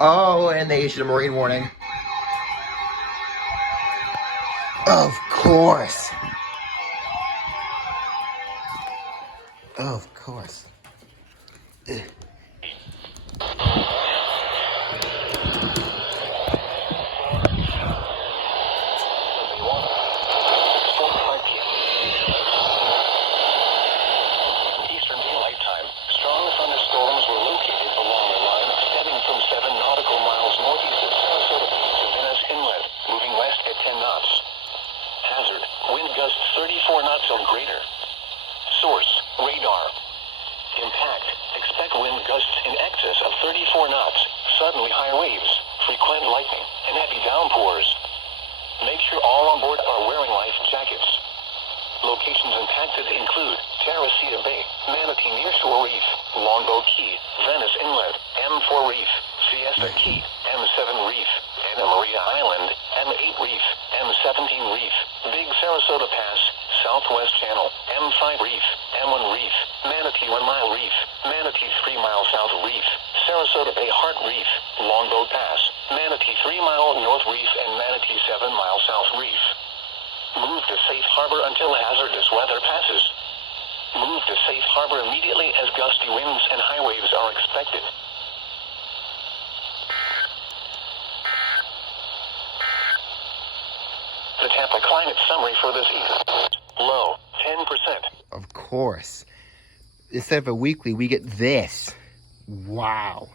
Oh, and they issued a marine warning. Of course. Of course. Ugh. Wind gusts 34 knots or greater. Source, radar. Impact, expect wind gusts in excess of 34 knots, suddenly high waves, frequent lightning, and heavy downpours. Make sure all on board are wearing life jackets. Locations impacted include Teresita Bay, Manatee Nearshore Reef, Longboat Key, Venice Inlet, M4 Reef, Siesta Key, M7 Reef, Anna Maria Island, M8 Reef, M17 Reef, Big Sarasota Pass, Southwest Channel, M5 Reef, M1 Reef, Manatee 1 Mile Reef, Manatee 3 Mile South Reef, Sarasota Bay Heart Reef, Longboat Pass, Manatee 3 Mile North Reef, and Manatee 7 Mile South Reef. Move to safe harbor until hazardous weather passes. Move to safe harbor immediately as gusty winds and high waves are expected. The Tampa climate summary for this evening. Low, 10%. Of course. Instead of a weekly, we get this. Wow.